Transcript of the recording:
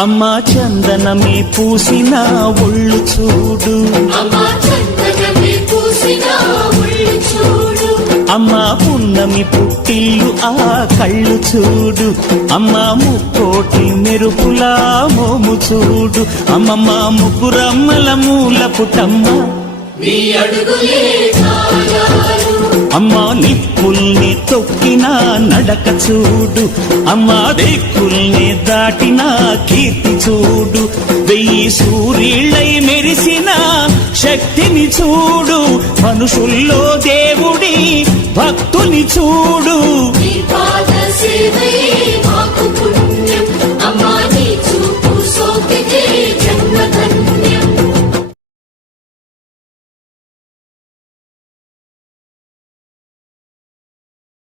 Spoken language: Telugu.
అమ్మా చందనమే పూసిన ఒళ్ళు చూడు, అమ్మా పున్నమి పుట్టిల్లు ఆ కళ్ళు చూడు, అమ్మా ముక్కోటి మెరుపులా మోము చూడు, అమ్మమ్మ ముగ్గురమ్మల మూల పుటమ్మ అమ్మా నిప్పుల్ని తొక్కిన నడక చూడు, అమ్మా దిక్కుల్ని దాటిన కీర్తి చూడు, 1000 సూర్యుళ్ళై మెరిసిన శక్తిని చూడు, మనుషుల్లో దేవుడి భక్తుని చూడు.